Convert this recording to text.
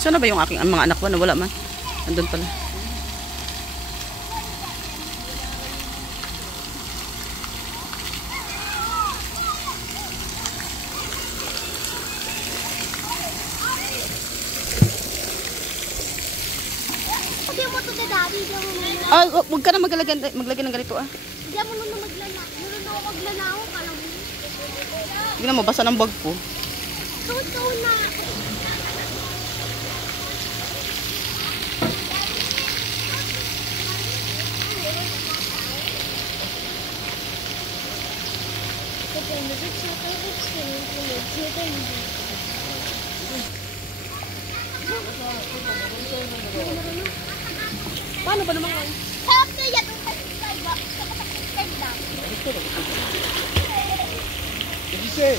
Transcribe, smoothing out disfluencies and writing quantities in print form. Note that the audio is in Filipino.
Saan na ba yung aking mga anak ko na wala man? Andun pala. Hindi mo ito daddy. Ah, huwag ka na maglagay ng ganito ah. Hindi mo nung maglalaho ka lang. Tignan mo, basa ng bag ko. Ito na. Paano ba naman? Help na yan. Subscribe lang. Did you say?